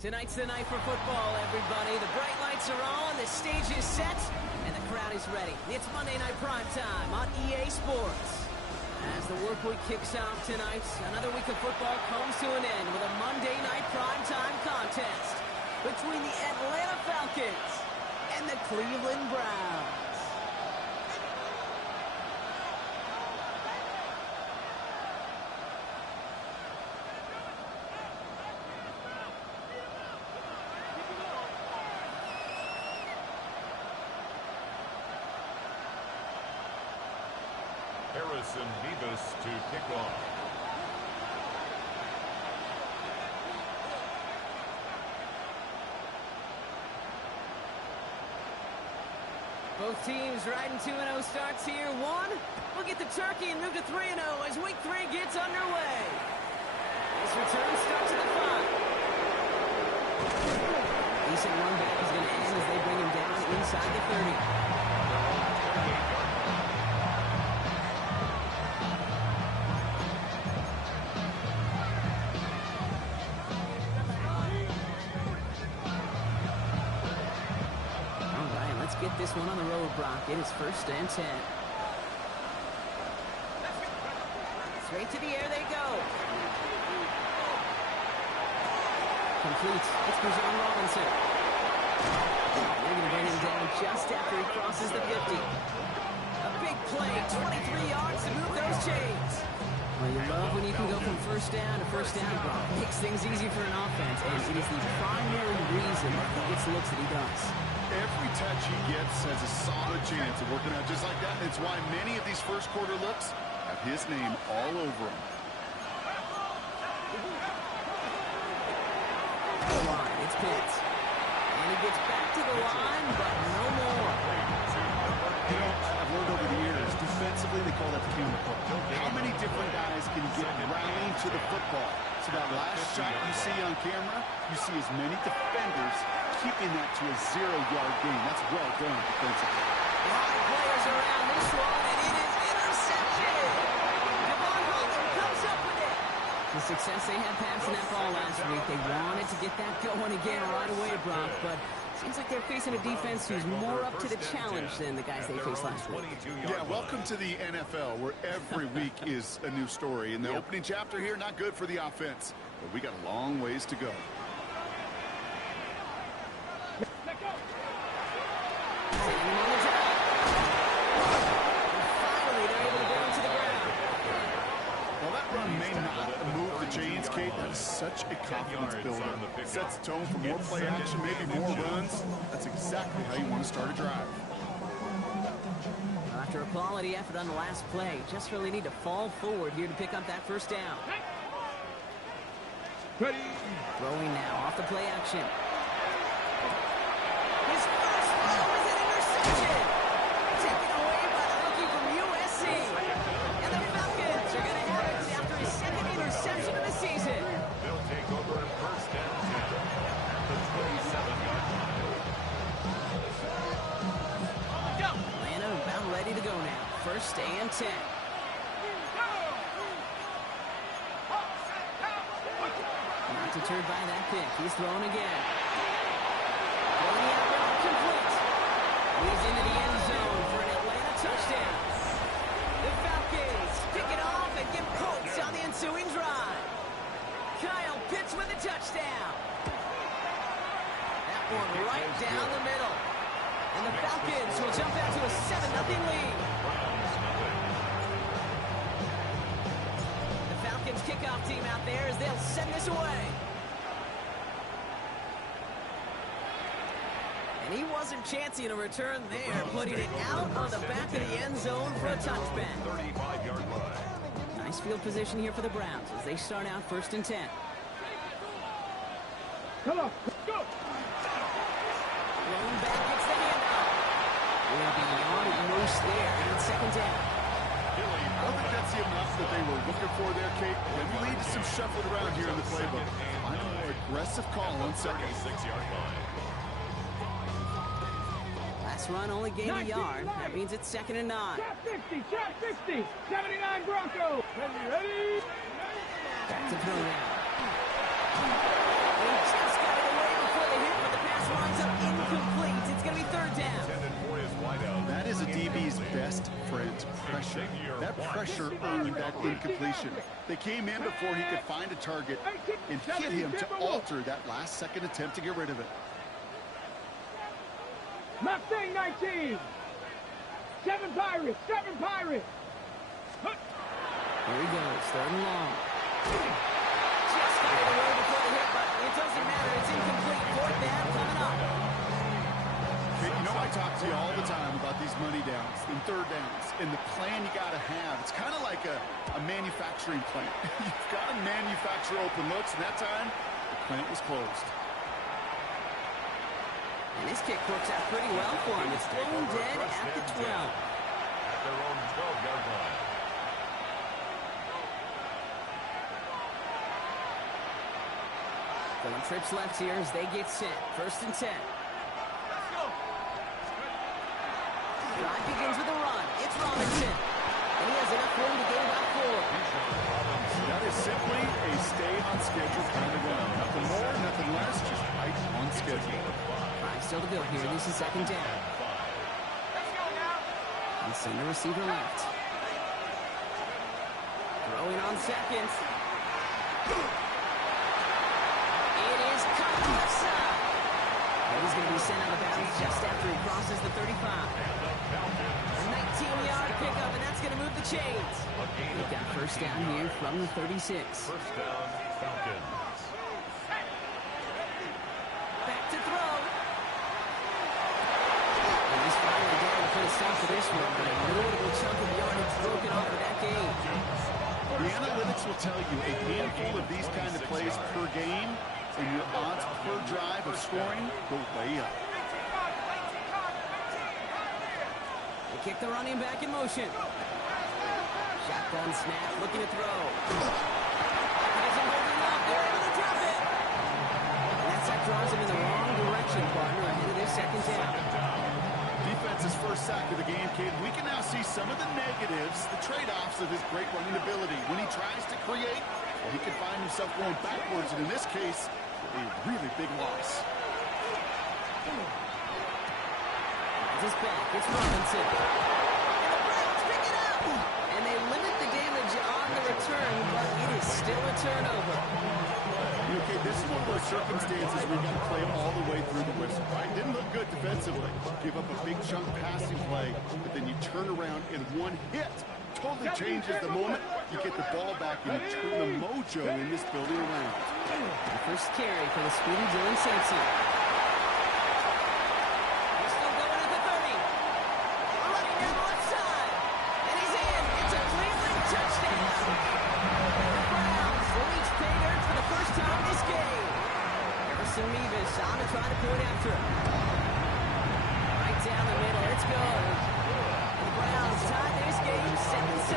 Tonight's the night for football, everybody. The bright lights are on, the stage is set, and the crowd is ready. It's Monday Night Primetime on EA Sports. As the work week kicks off tonight, another week of football comes to an end with a Monday Night Primetime contest between the Atlanta Falcons and the Cleveland Browns. Harrison Davis to kick off. Both teams riding 2-0 starts here. We'll get the turkey and move to 3-0 as week 3 gets underway. This return starts at the 5. Decent run back is going to end as they bring him down inside the 30. Get this one on the road, Brock. It is 1st and 10. Straight to the air they go. Complete. It's for John Robinson. They're going to bring him down just after he crosses the 50. A big play, 23 yards to move those chains. Well, you love when you can go from first down to first down, Brock. Makes things easy for an offense, and it is the primary reason that he gets the looks that he does. Every touch he gets has a solid chance of working out just like that. And it's why many of these first quarter looks have his name all over them. The line, it's Pitts. And he gets back to the line, but no more. You know, I've learned over the years, defensively they call that the king of the football. How many different guys can get rallying to the football? So that last shot you see on camera, you see as many defenders keeping that to a 0-yard gain. That's well done defensively. A lot of players around this one, and it is intercepted. Devon Holland comes up with it. The success they had passing that ball last week, they wanted to get that going again right away, Brock, but seems like they're facing a defense who's more up to the challenge than the guys they faced last week. Yeah, welcome to the NFL, where every week is a new story. And the opening chapter here, not good for the offense, but we got a long ways to go. Finally, they're able to get him to the ground. Well, that run may not move the chains, Kate. That is such a confidence builder. Sets the tone for more play action, maybe more runs. That's exactly how you want to start a drive. After a quality effort on the last play, just really need to fall forward here to pick up that first down. Ready. Throwing now off the play action. His first throw is an interception. Taken away by the rookie from USC. And the Falcons are going to have it after his second interception of the season. They'll take over 1st and 10. The 27-yard line. Atlanta about ready to go now. 1st and 10. Not deterred by that pick. He's throwing again. Throwing the out route complete. He's into the end zone for an Atlanta touchdown. The Falcons pick it off and get points on the ensuing drive. Kyle Pitts with a touchdown. That one right down the middle. And the Falcons will jump out to a 7-0 lead. The Falcons kickoff team out there as they'll send this away. And he wasn't chancing a return there, putting it out on the back of the end zone for a touchback. 35-yard line. Nice field position here for the Browns as they start out 1st and 10. Come on, go. Rolling back gets the handoff. We're beyond most there on 2nd down. I don't think that's the enough that they were looking for there, Kate. They lead to some shuffling around here in the playbook. Find a more aggressive call on 2nd. 36-yard line. Last run only gained a yard. That means it's 2nd and 9. Shot 50, shot 60, 79 Broncos. Ready. Back to throw now. He just got it pressure. That pressure earned that incompletion. They came in before he could find a target and hit him to alter that last-second attempt to get rid of it. Mustang 19. 7 Pirates. 7 Pirates. Here he goes, third and long. Just got it away before the hit, but it doesn't matter. It's incomplete. Fourth down coming up. Okay, you know I talk to you all the time about these money downs and third downs and the plan you got to have. It's kind of like a manufacturing plant. You've got to manufacture open looks, and that time the plant was closed. And this kick works out pretty well for him. It's thrown dead at the 12. At their own 12-yard line. Going trips left here as they get set. First and 10. Drive begins with a run. It's Robinson. And he has enough room to gain about 4. That is simply a stay-on-schedule kind of run. Nothing more, nothing less, just right on schedule. 5 still to go here. This is second down. And send the receiver left. Throwing on second. It is cut left side. He's going to be sent out of bounds just after he crosses the 35. A 19-yard pickup, and that's going to move the chains. They've got first down here from the 36. First down, Falcons. Back to throw. And he's finally down to put a stop to this one, but a notable chunk of yardage broken off of that game. The analytics will tell you a handful of these kind of plays per game, and your odds per drive of scoring go way up. They kick the running back in motion. Shotgun snap, looking to throw. Has him holding up, they're able to drop it. And that sack draws him in the wrong direction, partner, ahead of this second down. Defense's first sack of the game, kid. We can now see some of the negatives, the trade-offs of his great running ability. When he tries to create, well, he can find himself going backwards, and in this case, a really big loss. It's back. It's Robinson. And the Browns pick it up. And they limit the damage on the return, but it is still a turnover. Okay, this is one of those circumstances where you got to play all the way through the whistle, right? Didn't look good defensively. Give up a big chunk passing play, but then you turn around and one hit totally changes the moment. You get the ball back and you turn the mojo in this building around. The first carry for the speedy Dylan Sampson. He's still going at the 30. Running down the left side. And he's in. It's a Cleveland touchdown. The Browns, the league's pay dirt for the first time this game. Harrison Mevis on to try to point after him. Right down the middle. It's good. The Browns tie this game 7-7.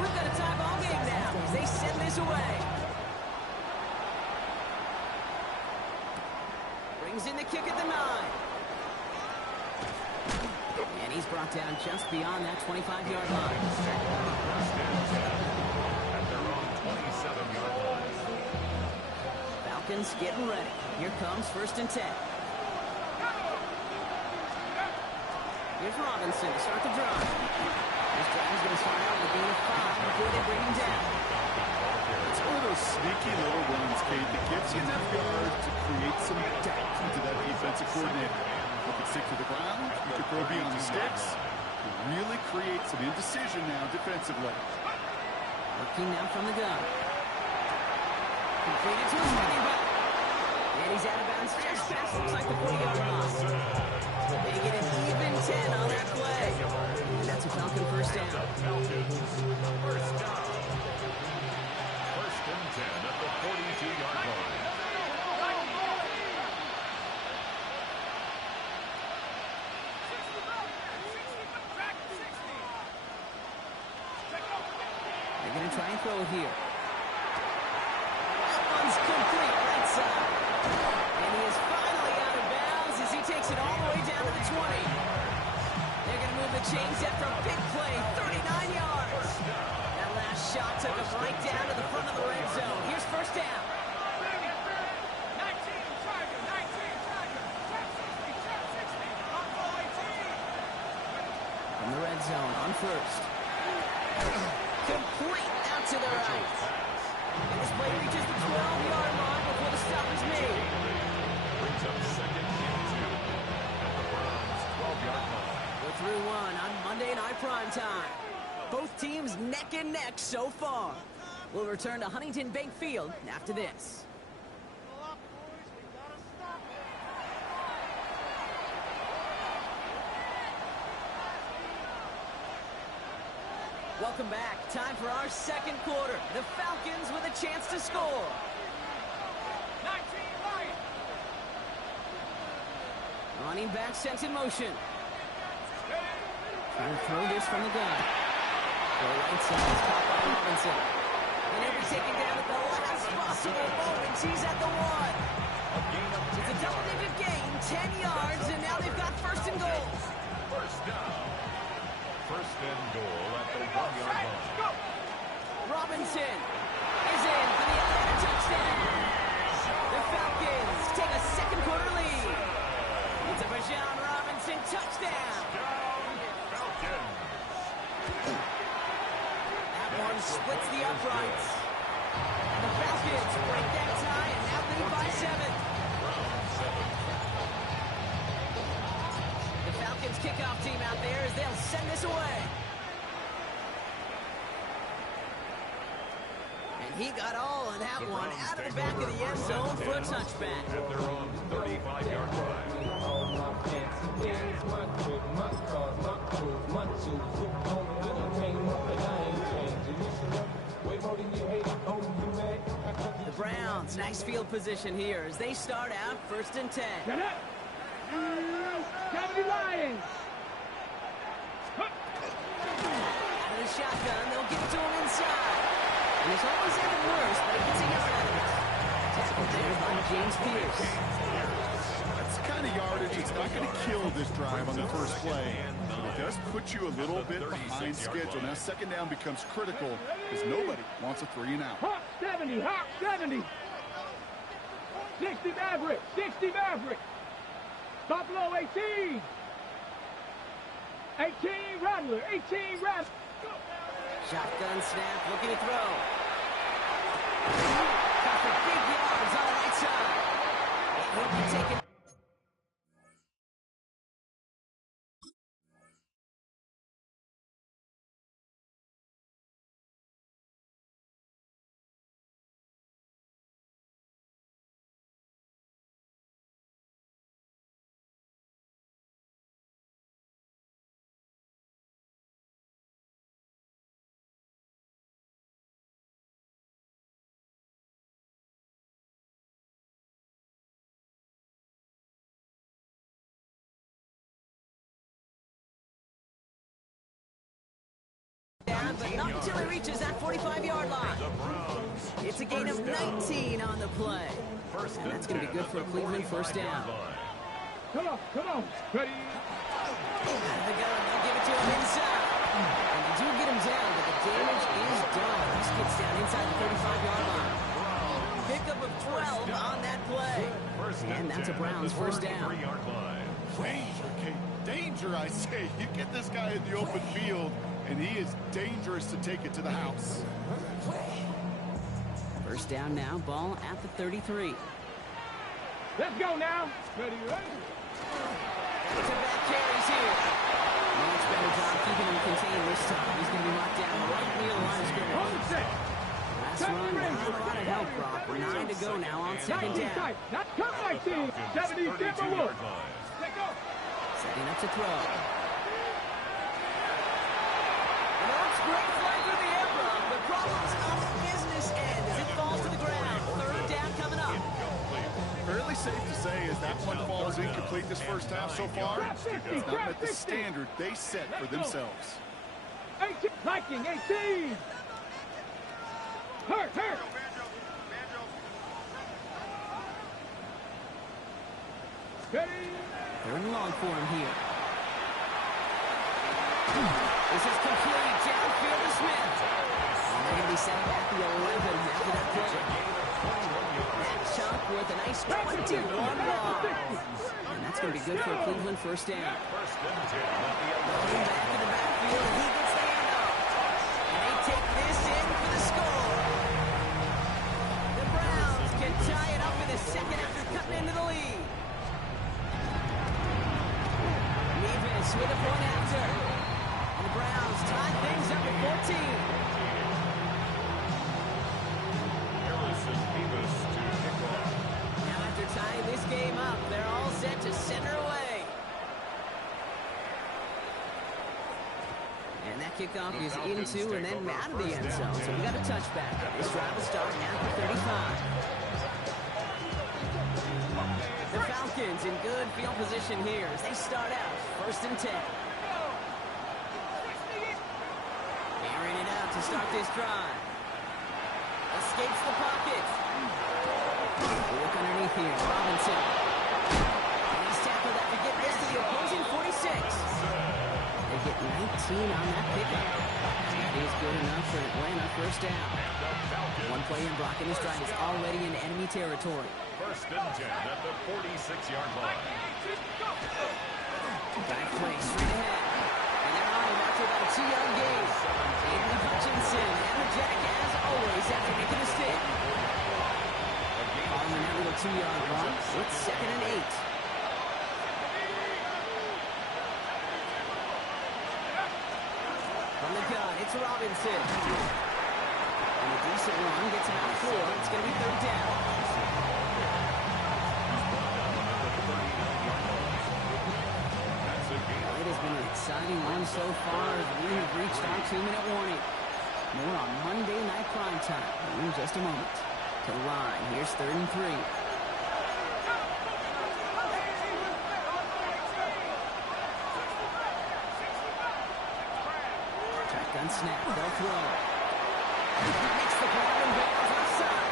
We've got a tie ball game now as they send this away. Brings in the kick at the 9. And he's brought down just beyond that 25-yard line. At their own 27-yard line. Falcons getting ready. Here comes first and 10. Here's Robinson to start the drive. This drive's going to start out with a gain of 5 before they bring him down. It's one of those sneaky little runs, Kate, that gives you enough yards to create some doubt into that defensive coordinator. You can stick to the ground, you can throw beyond the sticks, you really create some indecision now defensively. Working now from the gun. Completed to his running back. And he's out of bounds just past, looks like the 40-yard line. They get an even 10 on that play. And that's a Falcon first down. Falcons, first down. First and 10 at the 42-yard line. They're going to try and throw it here. That one's complete, right side. And he is finally out of bounds as he takes it all the way down to the 20. They're going to move the chains after a big play, 39 yards. That last shot took him right down to the front of the red zone. Here's first down. first. Complete out to the right. And this play reaches the 12-yard line before the stop is made. Brings up second and 2 at the Browns' 12-yard line. We're through one on Monday Night Primetime. Both teams neck and neck so far. We'll return to Huntington Bank Field after this. Welcome back. Time for our second quarter. The Falcons with a chance to score. 19 Lions. Running back sent in motion. Trying to throw this from the gun. The right side is caught by Robinson. And he'll be taken down at the last possible moment. He's at the 1. It's a double-digit gain, 10 yards, and now they've got first and goal. First down. First and goal at the 1-yard line. Robinson is in for the Atlanta touchdown. The Falcons take a second quarter lead. It's a Bijan Robinson touchdown. Falcons. That one splits the uprights. And the Falcons break that tie and now lead by 7. The Falcons kickoff team out there as they'll send this away. And he got all of that one out of the back of the end zone for a touchback. At their own 35-yard line. The Browns, nice field position here as they start out first and 10. Get up. 70 Lions. Out of the shotgun, they'll give it to him inside. And he's always having worse, but he gets a yard out of it. Tackle there by James Pierce. That's the kind of yardage it's not going to kill this drive on the first play. But it does put you a little bit behind schedule. Now second down becomes critical because nobody wants a 3-and-out. Hawk 70. Hawk 70. 60 Maverick. 60 Maverick. Buffalo 18. 18 Rattler. 18 Rattler. Shotgun snap, looking to throw. Got the big yards on the right side. And he'll be taken. Down, but not until he reaches that 45-yard line. It's a gain of 19 on the play. And that's going to be good for a Cleveland first down. Come on. Ready. Out of the gun, they'll give it to him inside. And they do get him down, but the damage is done. This gets down inside the 35-yard line. Pickup of 12 on that play. And that's a Browns first down. Danger, I say. You get this guy in the open field, and he is dangerous to take it to the house. First down now, ball at the 33. Let's go now. Ready. Back-to-back carries here. Much better job keeping him contained this time. He's going to be locked down right near the line of scrimmage. Last run, not a lot of help, Brock. 9 to go now on second down. Not come like team. 70 Timberwolves. Let's go. Setting up to throw. And that's great fly through the air, Brock. The problem's on the business end as it falls to the ground. Third down coming up. Fairly safe to say as that one falls incomplete this first half so far, it's not at the standard they set for themselves. 18, Viking, 18. Hurt. Ready. Third and long for him here. This is complete downfield to Smith. And they're going to be set back the 11 after that play. That chunk worth a nice 21 yards. And that's going to be good for a Cleveland first down. Going back to the backfield, he gets the kickoff is into and then out of the end zone. So we got a touchback. This drive will start at the 35. The Falcons in good field position here as they start out 1st and 10. Airing it out to start this drive. Escapes the pocket. Look underneath here. Robinson. And he's tackled after getting this to the opposing 46. They get 19 on that pickup. That is good enough for Atlanta. 1st down. One player blocking his drive is already in enemy territory. 1st and 10 at the 46-yard line. Back play straight ahead. And they're on him after about a 2-yard gain. Aiden Hutchinson, energetic as always after making a stick. On that little 2-yard run, it's 2nd and 8. From the gun, it's Robinson. And a decent run gets him out 4. It's going to be 3rd down. It has been an exciting one so far as we have reached our 2-minute warning. More on Monday Night Primetime in just a moment. To the line, here's 3rd and 3. Shotgun snap, they'll throw. Makes the grab and bounds outside.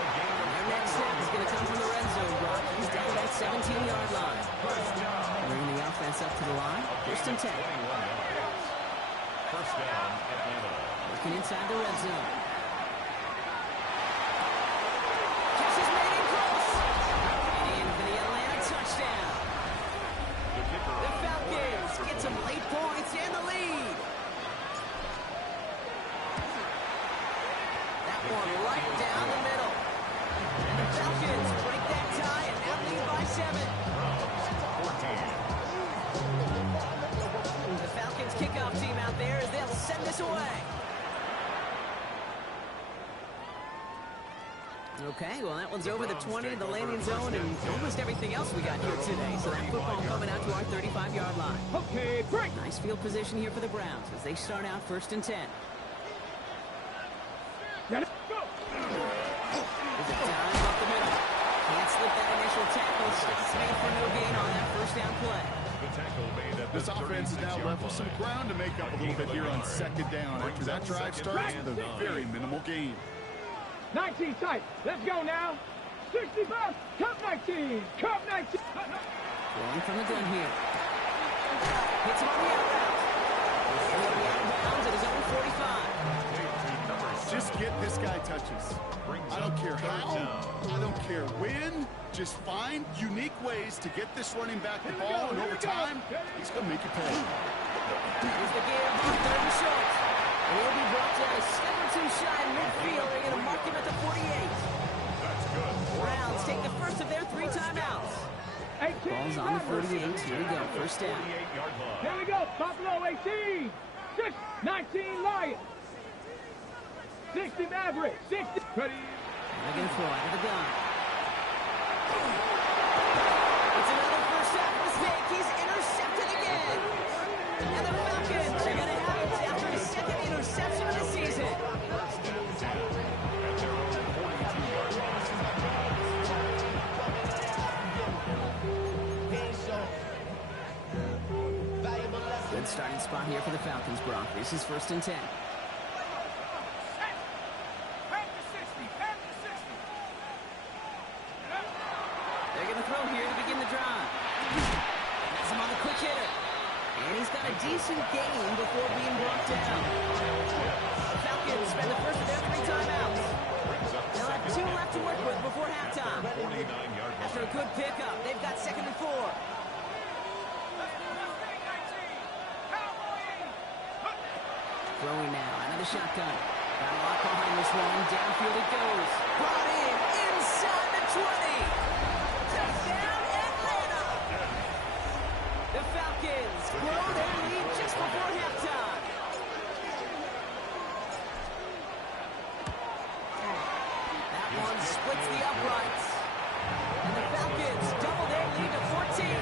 And their next snap is going to come from the red zone block. He's down that 17-yard line. Bringing the offense up to the line, 1st and 10. 1st down, Atlanta. Looking inside the red zone. Catch is made in close. And in for the Atlanta touchdown. The Falcons get some late points and the lead. That one right down the middle. And the Falcons break that tie and now lead by 7. The Falcons kickoff team out there as they'll send this away. Okay, well, that one's over the 20, the landing zone, and almost everything else we got here today. So that football coming out to our 35-yard line. Okay, break. Nice field position here for the Browns as they start out 1st and 10. Get it. Go. Is it down up the middle? Can't slip that initial tackle. Stops made for no gain on that 1st down play. The tackle made at This offense is now left with some ground to make up a little bit here on 2nd down. After that drive starts with a very minimal gain. 19 tight. Let's go now. 65. Cup 19. Cup 19. Rolling from the gun here. Hits him on the out route. He'll be out of bounds at his own 45. Just get this guy touches. I don't care how, I don't care when. Just find unique ways to get this running back the ball, and over time, he's going to make you pay. Here's the game on 3rd and short. And he'll be brought down a step or 2 shy in midfield. They're going to mark him at the 48. That's good. Browns take the first of their 3 timeouts. Ball's on the 48. Here we go. 1st down. 48-yard line. Here we go. Buffalo 18. 6. 19 Lions. 60 Mavericks. 60. Ready. They're going to throw out of the gun. It's another 1st down mistake. He's intercepted again. And the Falcons are going to have it after his 2nd interception of the season. Good starting spot here for the Falcons, Brock. This is 1st and 10. They're going to throw here to begin the drive. That's him on the quick hitter. And he's got a decent gain before being brought down. The Falcons spend the first of their 3 timeouts. They'll have 2 left to work with before halftime. After a good pickup, they've got 2nd and 4. Throwing now, another shotgun. Got a lot behind this one. Downfield it goes. Brought in inside the 20. Touchdown, Atlanta. The Falcons blow their lead just before halftime. That one splits the uprights. And the Falcons double their lead to 14.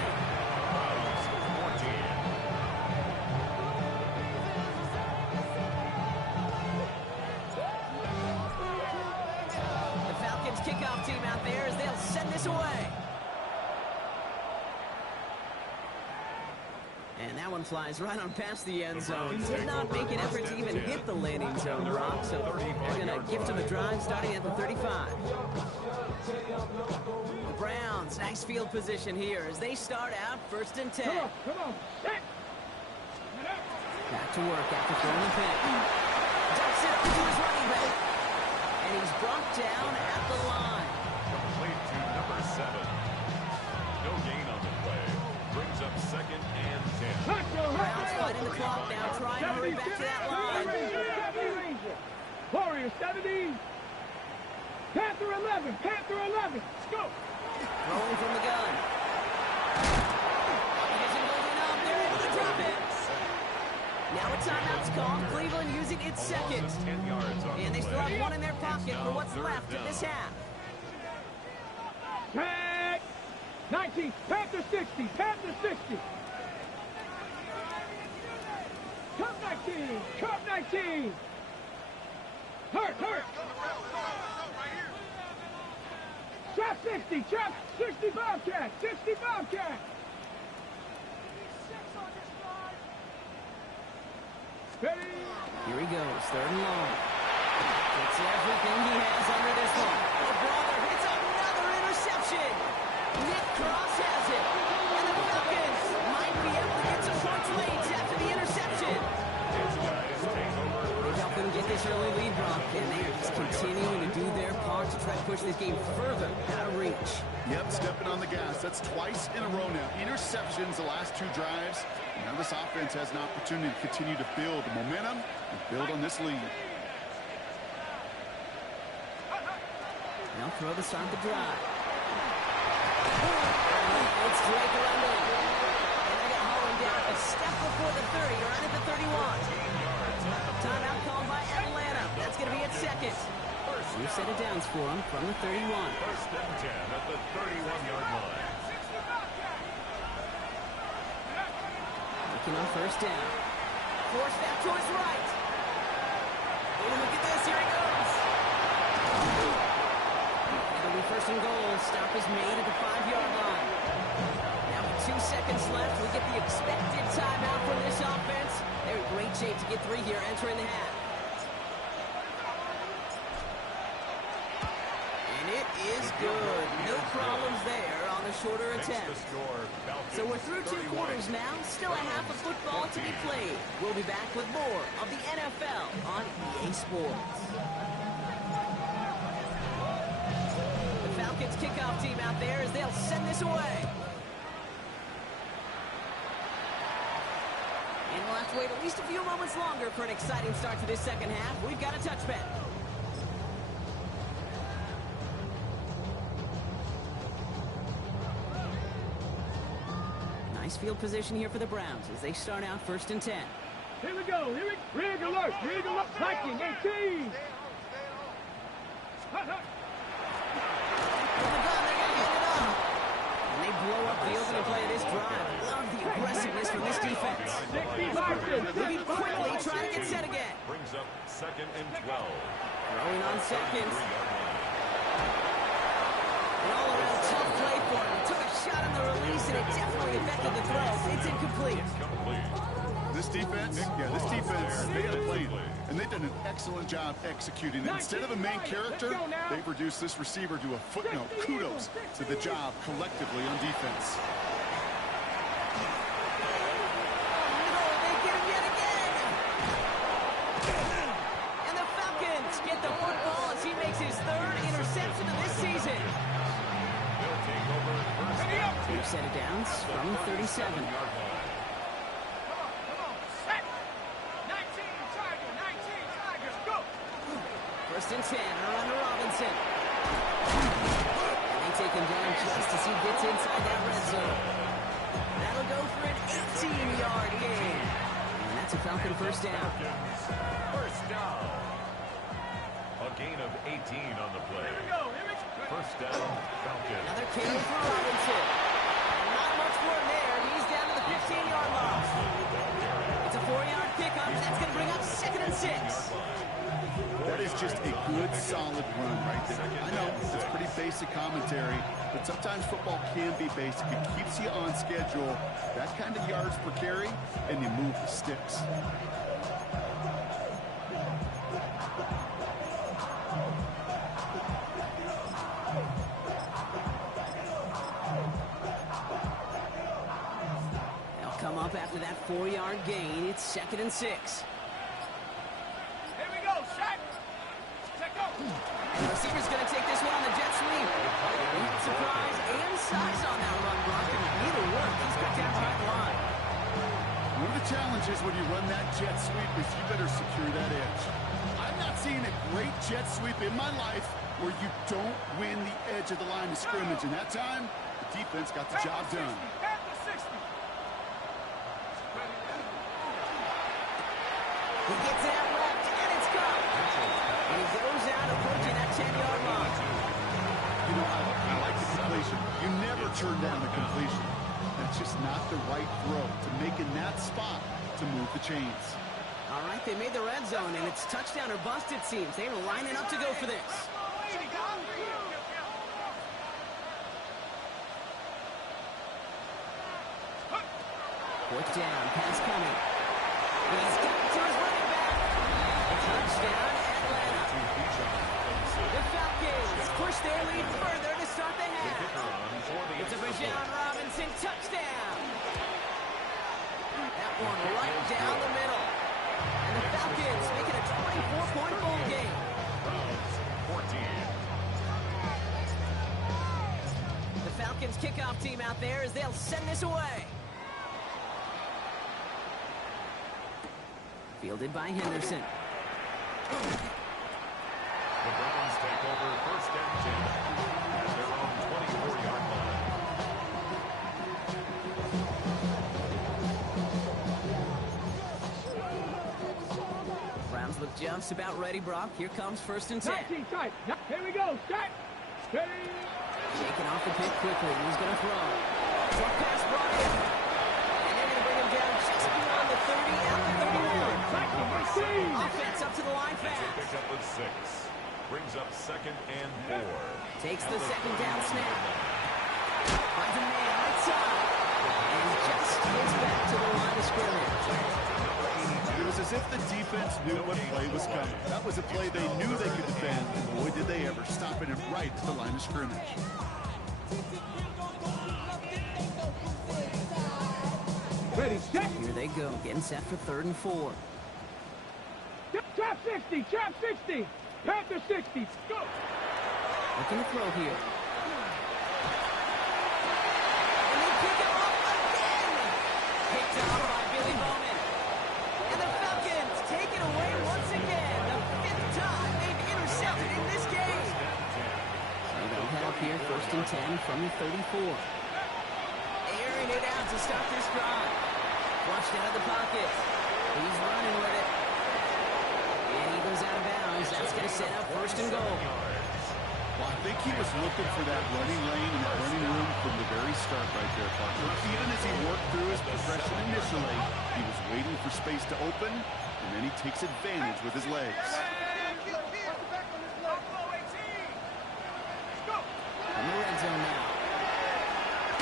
one flies right on past the end zone. Did not make an effort to even hit the landing zone, Rob. So they're going to gift him a drive starting at the 35. The Browns, nice field position here as they start out 1st and 10. Come on. Set. Back to work after throwing the pick. Dumps it over to his running back. And he's brought down at the line. Complete to number 7. No gain on the play. Brings up 2nd and 10. Browns fighting the clock now. Try and hurry back to that line. Warrior 70. Panther 11. Panther 11. Let's go. Rolling from the gun. Isn't holding up. They're able to drop it. Now a timeout's called. Cleveland using its second. 10 yards on And they the still play. have one in their pocket for what's Third left of this down. half. Tag. 19. Panther 60. Panther 60. Cup 19. Cup 19. Hurt. Trap 60. Trap 60 Bobcat. 60 Bobcat. Ready. Here he goes. 3rd and long. Gets everything he has under this one. Oh, brother, it's another interception. Nick Cross has it. And the Falcons might be able to get some points late after the interception. They've helped them get this early lead, Brock, and they are just continuing to do their part to try to push this game further out of reach. Yep, stepping on the gas. That's twice in a row now. Interceptions the last 2 drives. Now this offense has an opportunity to continue to build momentum and build on this lead. Now throw to start the drive. It's Drake London. And they got hauling down a step before the 30, right at the 31. Timeout called by Atlanta. That's going to be its second. New set of downs for him from the 31. 1st and 10 at the 31-yard line. Looking on 1st down. Force back to his right. Oh, look at this. Here he goes. It'll be 1st and goal. Stop is made at the 5-yard line. Now with 2 seconds left, we get the expected timeout from this offense. They're in great shape to get 3 here entering the half. And it is good. No problems there on the shorter attempt. So we're through 2 quarters now. Still a half of football to be played. We'll be back with more of the NFL on EA Sports. The Falcons kickoff team out there as they'll send this away. And we'll have to wait at least a few moments longer for an exciting start to this second half. We've got a touchback. Nice field position here for the Browns as they start out 1st and 10. Here we go. Rig alert. Viking 18. From the gun, they're going to hand it off. And they blow up the opening play of this drive. Love the aggressiveness from this defense. 60 Larson. Moving quickly, trying to get set again. Brings up 2nd and 12. Throwing on seconds. An all-around tough play for him. He took a shot on the release, and it definitely affected the throw. It's incomplete. This defense, they got a plan. And they've done an excellent job executing it. Instead of a main character, they've reduced this receiver to a footnote. Kudos to the job collectively on defense. They get him yet again. And the Falcons get the football as he makes his 3rd interception of this season. New set of downs from the 37. First and 10, around to Robinson. And they take him down just as he gets inside that red zone. That'll go for an 18-yard gain. And that's a Falcon 1st down. 1st down. A gain of 18 on the play. 1st down, Falcons. Another carry for Robinson. And not much more there. He's down to the 15-yard line. It's a 4-yard pickup. That's going to bring up 2nd and 6. That is just a good, solid run right there. I know it's pretty basic commentary, but sometimes football can be basic. It keeps you on schedule, that kind of yards per carry, and you move the sticks. They'll come up after that 4-yard gain. It's 2nd and 6. Here we go, Shaq. Check go. And the receiver's going to take this one on the jet sweep. Surprise and size on that run block, and neither worked. He's cut down behind the line. One of the challenges when you run that jet sweep is you better secure that edge. I've not seen a great jet sweep in my life where you don't win the edge of the line of scrimmage. And that time, the defense got the job done. He gets it out left, and it's caught. And he goes out approaching that 10-yard line. You know, I like the completion. You never turn down the completion. That's just not the right throw to make in that spot to move the chains. All right, they made the red zone, and it's touchdown or bust, it seems. They were lining up to go for this. Fourth down, pass coming. He's got it to his running back. Touchdown, Atlanta. The Falcons push their lead further to start the half. It's a Bijan Robinson touchdown. That one right down the middle. And the Falcons make it a 24-point ball game. Browns 14. The Falcons kickoff team out there as they'll send this away. Fielded by Henderson. The Browns take over 1st and 10 at their own 24-yard line. Browns look just about ready, Brock. Here comes 1st and 10. 19 tight. Here we go. Shaq. Ready. Shaking off the pick quickly. He's going to throw. Short pass brought in. And they're going to bring him down just beyond the 30 out the 31. Offense up to the line fast. Pick up with 6. Brings up 2nd and 4. Takes the 2nd down snap. Finds a man right side. And just gets back to the line of scrimmage. It was as if the defense knew what play was coming. That was a play they knew they could defend, and boy, did they ever, stopping it right at the line of scrimmage. Ready, set. Here they go, getting set for 3rd and 4. Trap 60. Trap 60. Panther 60. Go. Looking to throw here. And they pick him up again. Picked off by Billy Bowman. And the Falcons take it away once again. The 5th time they've intercepted in this game. So they'll head up here 1st and 10 from the 34. Airing it out to start this drive. Flushed out of the pocket. He's running with it. And he goes out of bounds. That's going to set up 1st and goal. Well, I think he was looking for that running lane and that running room from the very start right there, Parker. Even as he worked through his progression initially, he was waiting for space to open, and then he takes advantage with his legs. In the red zone now.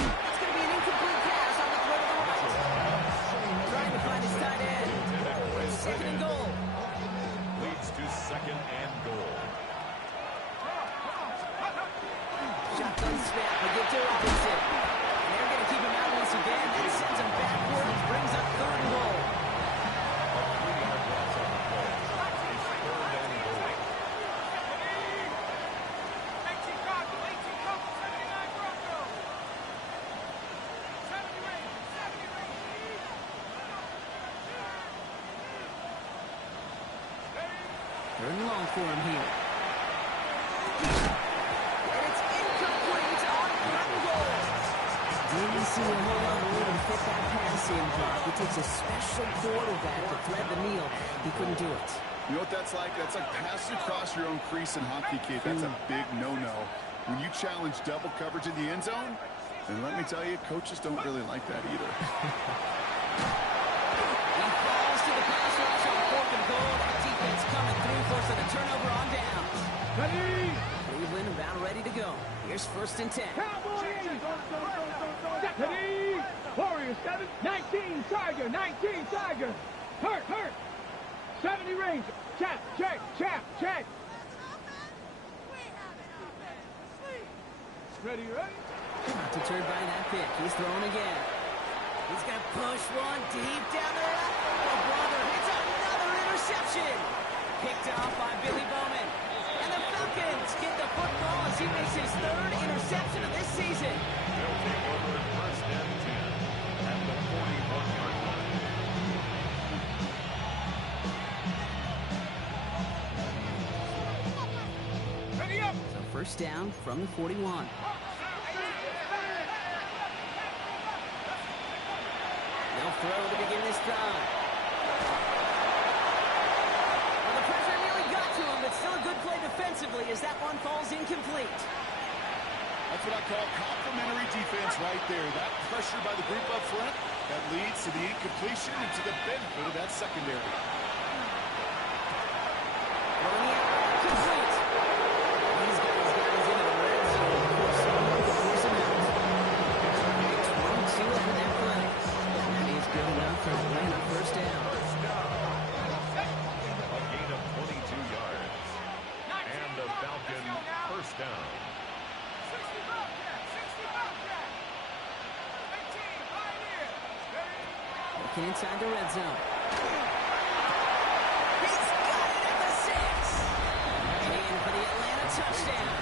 It's going to be an incomplete pass on the throw to the right. Trying to find his tight end. 2nd and goal. Leads to 2nd and goal. Shotgun snap. They get to Robinson. And they're going to keep him out once again. That sends him backwards. Brings up 3rd and goal. 3-yard loss on the play. It's 3rd and goal. Third and long for him here. And it's incomplete on 3rd and goal. Didn't see a whole lot of room to fit that pass in, Brock. It takes a special quarterback to thread the needle. He couldn't do it. You know what that's like? That's like passing across your own crease in hockey, Kate. That's a big no-no. When you challenge double coverage in the end zone, then let me tell you, coaches don't really like that either. He falls to the pass rush on 4th and goal. That defense coming through, forcing a turnover Ready? Cleveland about ready to go. Here's 1st and 10. Cowboys! Ready? Warriors 7, 19, Tiger, 19, Tiger. Hurt. 70 Ranger. Check. Ready? Not deterred by that pick. He's throwing again. He's going to push one deep down the left. Oh, brother, it's another interception. Picked off by Billy Bowman. And the Falcons get the football as he makes his 3rd interception of this season. They'll take over 1st and 10 at the 41-yard line. Ready up! So 1st down from the 41. They'll throw to begin this drive. Well, the pressure nearly got to him, but still a good play defensively as that one falls incomplete. That's what I call complimentary defense right there. That pressure by the group up front, that leads to the incompletion and to the benefit of that secondary. Complete. These guys got us into the red zone. Force him out. 22 out of that play. That is good enough for Atlanta 1st down. A gain of 22 yards. And the Falcon 1st down. Looking inside the red zone. He's got it at the 6. And for the Atlanta touchdown.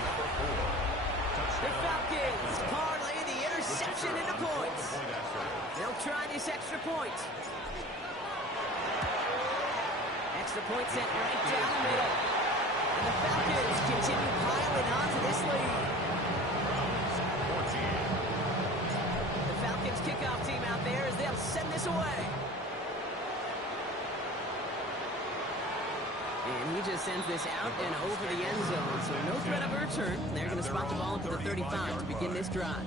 The Falcons parlay the interception into points. They'll try this extra point. Extra point sent right down the middle. And the Falcons continue piling onto this lead. The Falcons kickoff team out there as they'll send this away. And he just sends this out and over the end zone. So no threat of a return. They're going to spot the ball up to the 35 to begin this drive.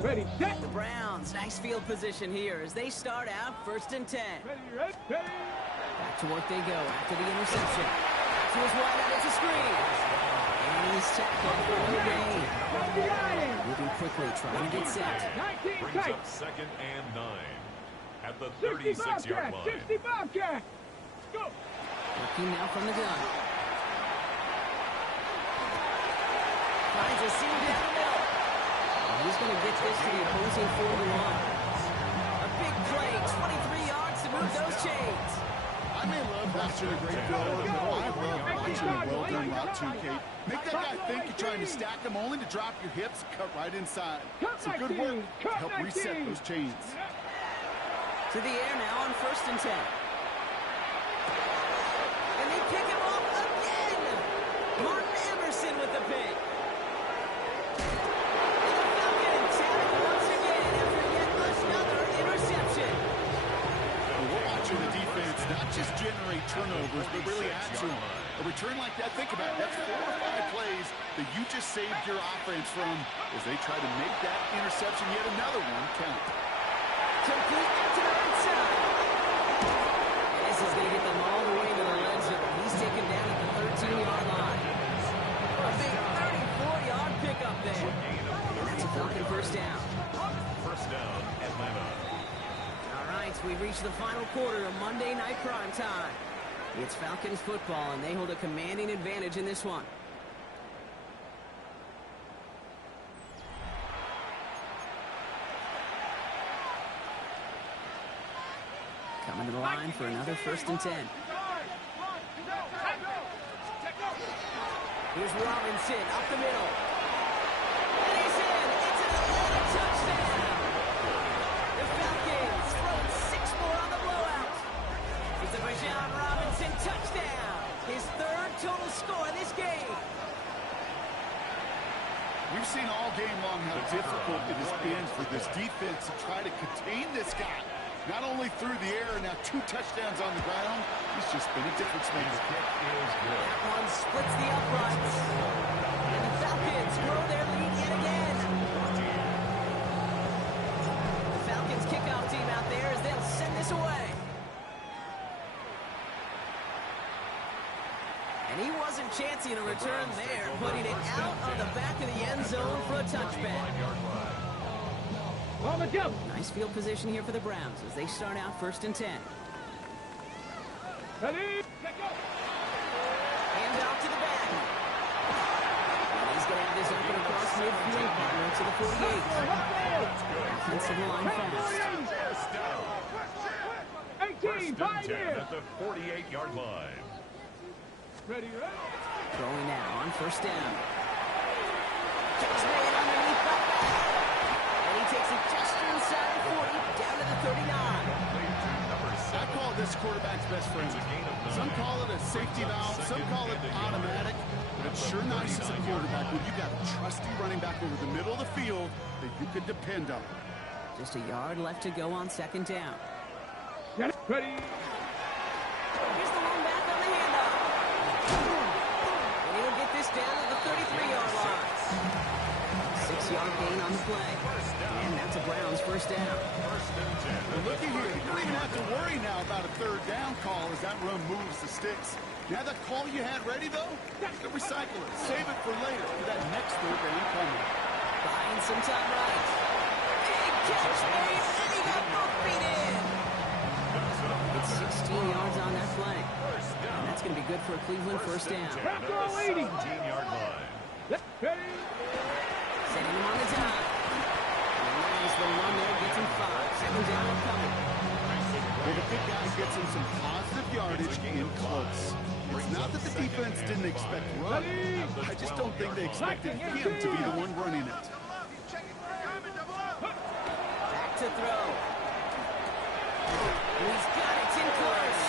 Ready, set. The Browns, nice field position here as they start out 1st and 10. Ready. Back to work they go after the interception. To his wide out, it's a screen. And he's tackled for the gain. Moving quickly, trying to get set. 19 Brings tight. up 2nd and 9 at the 60 36-yard Bobcat. line. 60 Bobcat. Go. Working now from the gun. Finds a seam down the middle. He's going to get this to the opposing 41. A big play, 23 yards to move those chains. I may love watching a great throw, but I love watching a well-done route too, Kate. Make that guy think you're trying to stack him only to drop your hips and cut right inside. Some good work to help reset those chains. To the air now on 1st and 10. And they pick him off again. Martin Emerson with the pick. The defense not just generate turnovers, but really add to them. A return like that, think about it, that's 4 or 5 plays that you just saved your offense from as they try to make that interception, yet another one, count. Complete out to the right side. And this is going to get them all the way to the red zone. He's taken down at the 13-yard line. A big 34-yard pickup there. And that's a Falcon 1st down. 1st down, Atlanta. We've reached the final quarter of Monday Night Prime Time. It's Falcons football, and they hold a commanding advantage in this one. Coming to the line for another 1st and 10. Here's Robinson up the middle. And he's in. It's an Atlanta touchdown. The Falcons throw 6 more on the blowout. It's a Bijan Robinson touchdown. His 3rd total score in this game. We've seen all game long how difficult it has been for this defense to try to contain this guy. Not only through the air, now 2 touchdowns on the ground. He's just been a difference maker. Kick is good. That one splits the uprights. And the Falcons grow their lead yet again. The Falcons kickoff team out there chancing a return there, putting it out on the back of the end zone for a touchback. On the jump. Nice field position here for the Browns as they start out 1st and 10. Ready? Let go. Hand off to the back. And he's going to have this open across midfield, partner to the 48. Offensive line fast. 18, pioneer. At the 48-yard line. Ready, ready. Throwing now on 1st down. Just made underneath the back. And he takes it just inside the 40, down to the 39. I call this quarterback's best friend. Some call it a safety valve, some call it automatic, but it's sure nice as a quarterback when you got a trusty running back over the middle of the field that you can depend on. Just a yard left to go on 2nd down. Ready. Here's the one back on the handoff. And he'll get this down to the 33-yard line. 6-yard gain on the play. And that's a Browns 1st down. Well, looky here, you don't even have to worry now about a 3rd down call as that run moves the sticks. Now that call you had ready, though, you can recycle it. Save it for later for that next 3rd down coming. Buying some time right. Big catch made, and he got both feet in. It's 16 yards on that play. And that's going to be good for a Cleveland 1st down. Back row 80. 17-yard line. Ready. Setting him on the top. Nice little run there, gets him 5. 2nd down and coming. Well, the big guy gets him some positive yardage in close. It's not that the defense didn't expect run. I just don't think they expected him to be the one running it. Back to throw. He's got it. It's in close.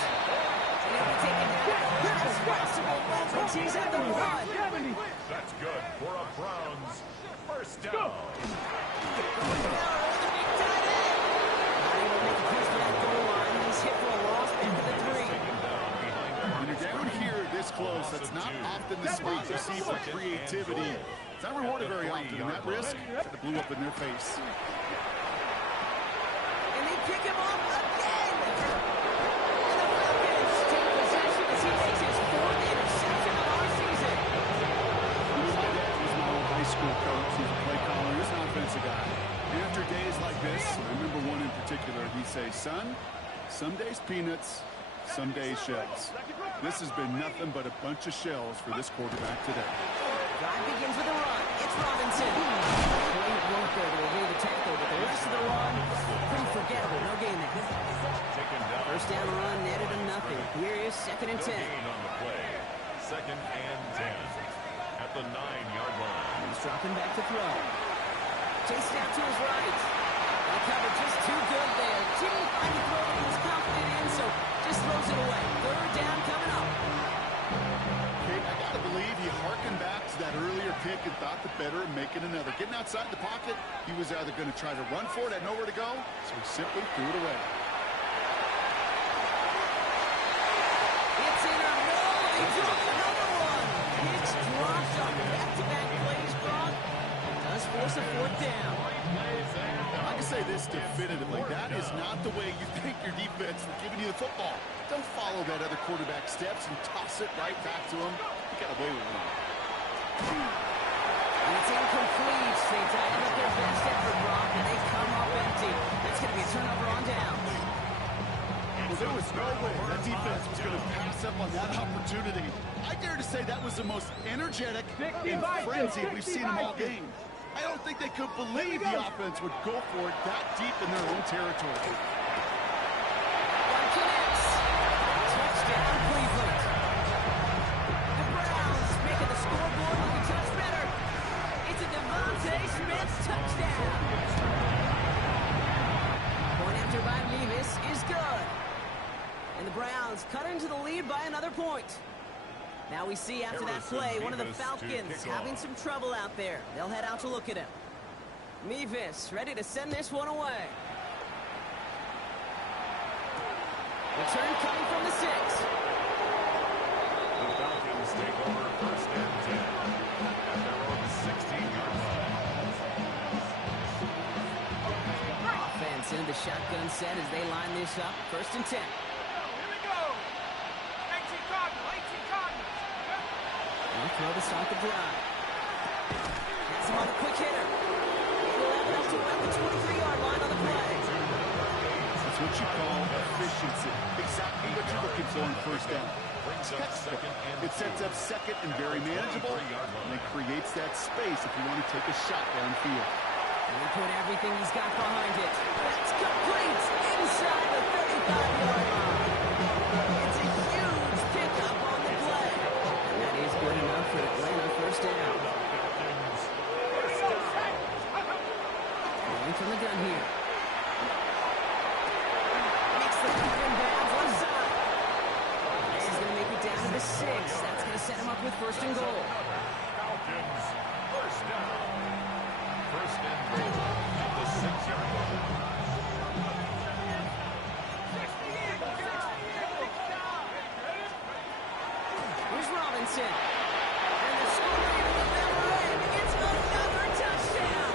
And he'll be taken down. That's possible moments. He's at the 1. That's good for a Browns 1st down. When you're down here this close, that's not often the spot you see for creativity. It's not rewarded very often, and that risk that blew up in their face. And they pick him up again. And the Falcons take possession as he makes his 4th interception of our season. My dad was my old high school coach. He's a play caller. He's an offensive guy. And after days like this, I remember one in particular, he'd say, son, some days peanuts, some days shells. This has been nothing but a bunch of shells for this quarterback today. Drive begins with a run. It's Robinson. Great work there to evade the tackle, but the rest of the run, pretty forgettable. No gain there. 1st down run, netted to nothing. Here is 2nd and 10. Gain on the play. 2nd and 10 at the 9-yard line. He's dropping back to throw. Chased out to his right. The cover just too good there. Didn't find the throw that he was confident in, so just throws it away. 3rd down coming up. Okay, I got to believe he harkened back to that earlier pick and thought the better of making another. Getting outside the pocket, he was either going to try to run for it, had nowhere to go, so he simply threw it away. It's in a no. He dropped another one. It's dropped on back-to-back plays, Brock. Does force a 4th down. I can say this definitively. That is not the way you think your defense is giving you the football. Don't follow that other quarterback steps and toss it right back to him. You got away with one. And it's incomplete. They dialed up their best effort, Brock, and they come up empty. That's going to be a turnover on down. Well, there was no way that defense was going to pass up on that opportunity. I dare to say that was the most energetic and frenzied we've seen them all game. I don't think they could believe the offense would go for it that deep in their own territory. One connects. Touchdown, Cleveland. The Browns making the scoreboard look a touch better. It's a Devontae Smith touchdown. Point after by Nevis is good. And the Browns cut into the lead by another point. Now we see after that play, one of the Falcons having some trouble out there. They'll head out to look at him. Mevis ready to send this one away. Return coming from the 6. The Falcons take over 1st and 10 at their own 16-yard line. Offense into the shotgun set as they line this up. 1st and 10. throw to start the drive. Has him on the quick hitter. He'll have enough to about the 23-yard line on the play. That's what you call efficiency. Exactly what you're looking for in first down. It sets up second and very manageable, and it creates that space if you want to take a shot downfield. And he put everything he's got behind it. That's complete inside the 35-yard line. It's a huge pickup on the play. And that is good enough for Atlanta first down. Going from the gun here. Makes the cut in bounds left side. This is going to make it down to the 6. That's going to set him up with first and goal. Falcons, first down. First and goal at the 6-yard line. Here's Robinson. And the scoring of the other end. It's another touchdown.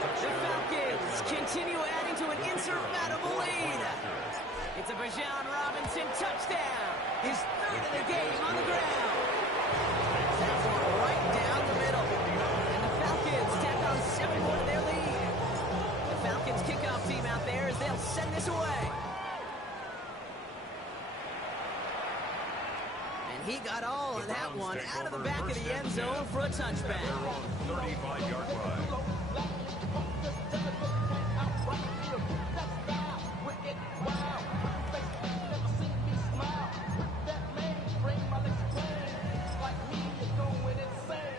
The Falcons continue adding to an insurmountable lead. It's a Bijan Robinson touchdown. His third of the game on the ground. That's one right down the middle. And the Falcons tack on 7 more to their lead. The Falcons kickoff team out there as they'll send this away. And he got all of that one out of the back of the end zone for a touchback. 35-yard line.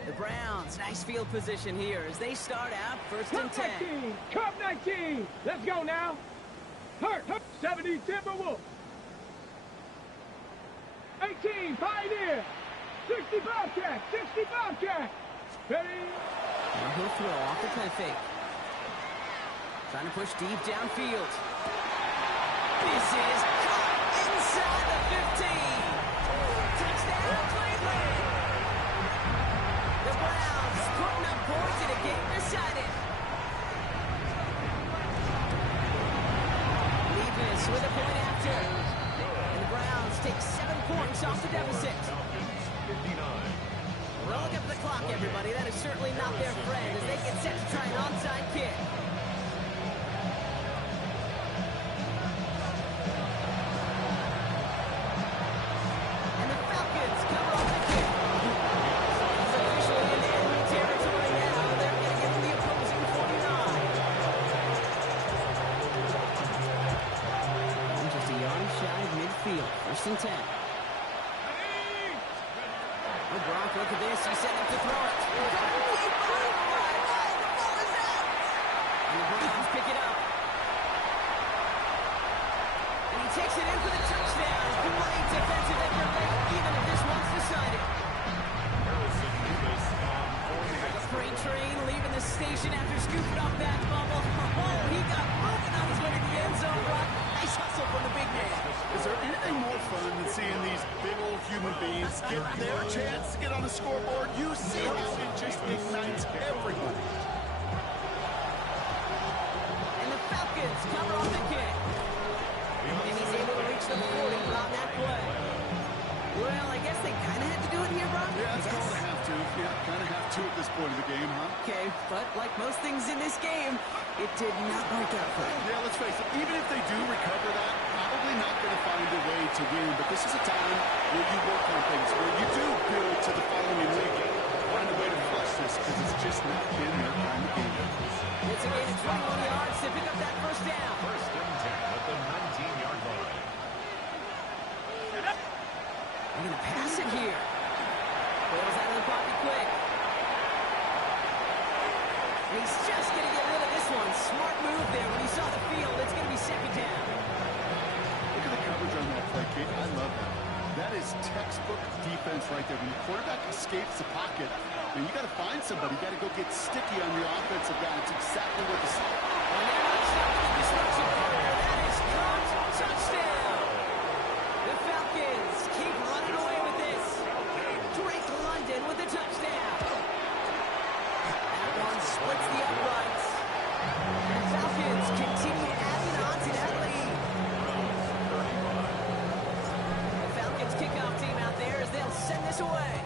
The Browns, nice field position here as they start out first and 10. 19, Cup 19. Let's go now. Hurt, 70 Timberwolves. 18 Pioneer. 60 Bobcat, 60 Bobcat. Ready? And he'll throw off the play fake. Trying to push deep downfield. This is caught inside the 15. Touchdown, Cleveland. The Browns putting up points in a game decided. Levis with a point after. And the Browns take 7 points off the deficit. Falcons, 59. Well, look at the clock, everybody. That is certainly not their friend as they get set to try an onside kick. And the Falcons cover off the kick. It's officially in enemy territory now. They're going to get to the opposing 49. And just a yard shy of midfield. First and 10. Oh, Gronk, look at this. He's set up to throw it. The ball is out. And the Browns pick it up. And he takes it in for the touchdown. Great defensive effort late, even if this one's decided. Harrison Davis on The 48. freight train leaving the station after scooping up that bubble. Oh, he got moving on his way to the end zone, Brock. Nice hustle from the big man. Is there anything more fun than seeing these big old human beings get their chance to get on the scoreboard? You see how it just ignites everybody. And the Falcons cover off the kick. And he's able to reach the 40 on that play. Well, I guess they kind of had to do it here, Brock. Yeah, it's called a have to. Yeah, kind of have to at this point of the game, huh? Okay, but like most things in this game, it did not work out for him. Yeah, let's face it. Even if they do recover that, probably not going to find a way to win. But this is a time where you work on things, where you do build to the following week. Find a way to flush this because it's just not been their kind of game. It's a gain of 21 yards to pick up that first down. First and 10 at the 19-yard line. They're going to pass it here. Bails out of the pocket quick. And he's just going to get rid of this one. Smart move there when he saw the field. It's going to be second down. Look at the coverage on that play, Kate. I love that. That is textbook defense right there. When the quarterback escapes the pocket, man, you got to find somebody. You got to go get sticky on your offensive guy. It's exactly what the... And they're not stopping the disruption partner. That is caught. Touchdown. The Falcons keep running away with this. Drake London with the touchdown. That one splits the uprights. The Falcons continue adding on to that lead. The Falcons kickoff team out there as they'll send this away.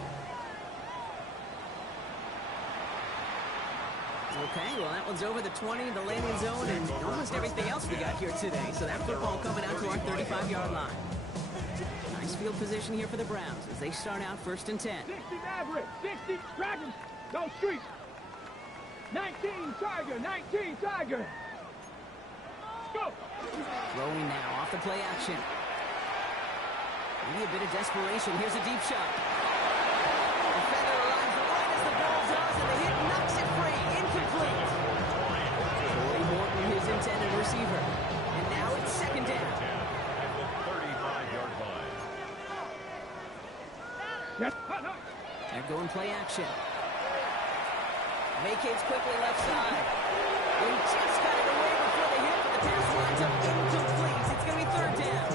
Well, that one's over the 20, the landing zone, and almost everything else we got here today. So that football coming out to our 35-yard line. Nice field position here for the Browns as they start out 1st and 10. 60 Maverick, 60 Dragons, no street. 19 Tiger, 19 Tiger. Go. Throwing now off the play action. Maybe a bit of desperation. Here's a deep shot. Defender arrives right as the ball does, and the hit knocks it free. Incomplete. Corey Morton, his intended receiver. And now it's 2nd down. At the 35-yard line. Yes. They're going play action. Vacates quickly left side. He just got it away before the hit, but the pass winds up incomplete. It's going to be 3rd down.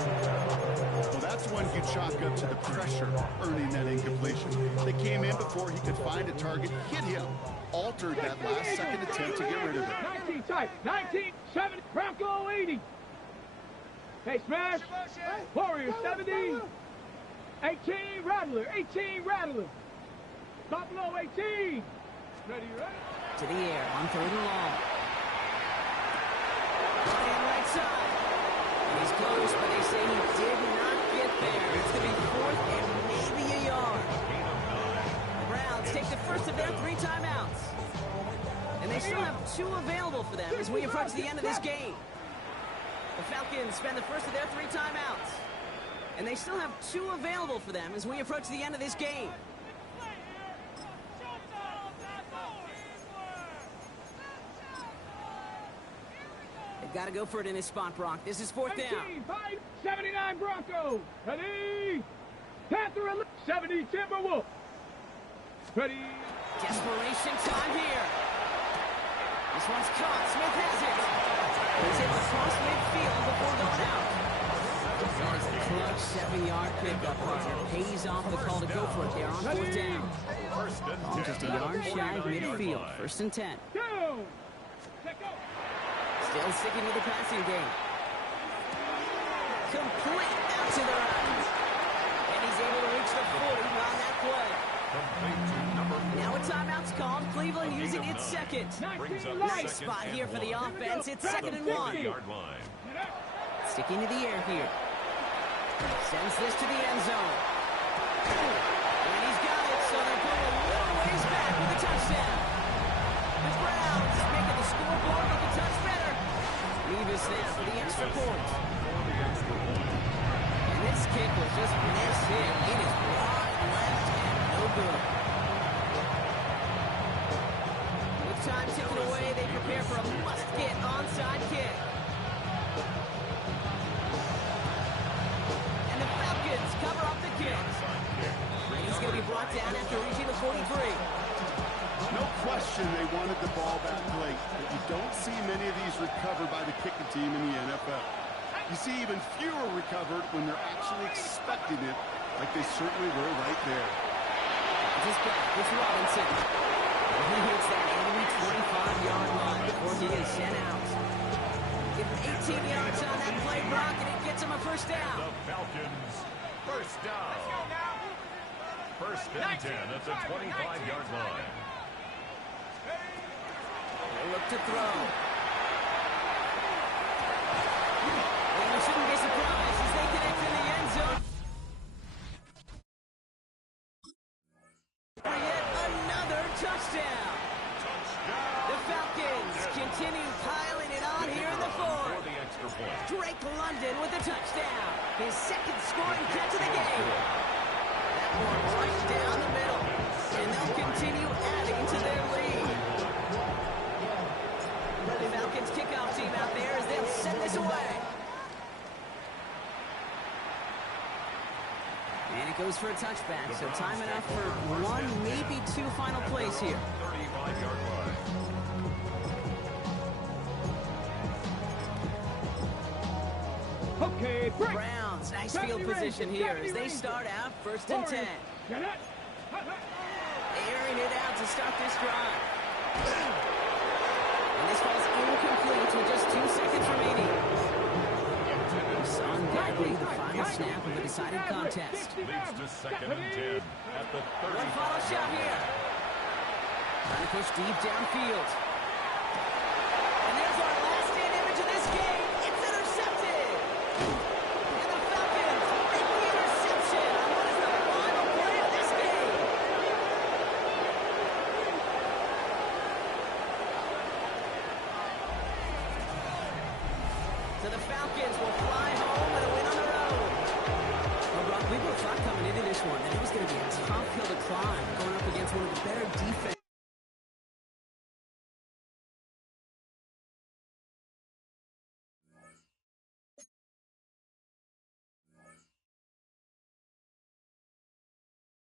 Well, that's when you chalk up to the pressure earning that incompletion. They came in before he could find a target, hit him, altered that last second attempt to get rid of it. 19 tight, 19, 7, Bronco 80. Hey, smash. Warrior 70. 18, Rattler, 18, Rattler. Buffalo 18. Ready, ready? To the air on 3rd and long. And right side. He's close, but they say he did not get there. It's going to be 4th and maybe a yard. The Browns take the first of their 3 timeouts. And they still have 2 available for them as we approach the end of this game. The Falcons spend the first of their 3 timeouts. And they still have 2 available for them as we approach the end of this game. They've got to go for it in his spot, Brock. This is 4th down. 79 Bronco. Ready? Panther 70 Timberwolf. Ready? Desperation time here. This one's caught. Smith has it. He's able to cross midfield before going out. That is a clutch 7-yard pickup, partner. Pays off the call to go for it there on 4th down. Ball just a yard shy of midfield. 1st and 10. Go. Let go. Still sticking with the passing game. Complete out to the right. And he's able to reach the 40 on that play. Now a timeout's called. Cleveland using its 2nd. Nice spot here for the offense. It's 2nd and 1. Sticking to the air here. Sends this to the end zone. And he's got it, so they're going a little ways back with a touchdown. The Browns making the scoreboard look a touch better. Levis there for the extra point. And this kick was just missed hit. It is wide left and no good. With time ticking away, they prepare for a must-get onside kick. And the Falcons cover up the kick. And he's going to be brought down after reaching the 43. No question they wanted the ball back late, but you don't see many of these recovered by the kicking team in the NFL. You see even fewer recovered when they're actually expecting it, like they certainly were right there. This back, it's Robinson. And he hits that enemy 25-yard line before he is sent out. Give him 18 yards on that play, Brock, and it gets him a 1st down. The Falcons, 1st down. 1st and 10 at the 25-yard line. They look to throw. And we shouldn't be surprised as they connect in the end zone. For yet another touchdown. The Falcons continue piling it on here in the 4th. Drake London with a touchdown. His 2nd scoring catch of the game. That one right down the middle. And they'll continue adding to their lead. The Falcons kickoff team out there as they'll send this away. And it goes for a touchback, so time enough for 1, maybe 2 final plays here. 35-yard line. Okay, break. Browns, nice field position here as they start out 1st and 10. Airing it out to start this drive. And this falls incomplete with just 2 seconds remaining. Son Dudley, the final snap of a decided contest. Leads to 2nd and 10 at the 30. One final shot here. Trying to push deep downfield. will fly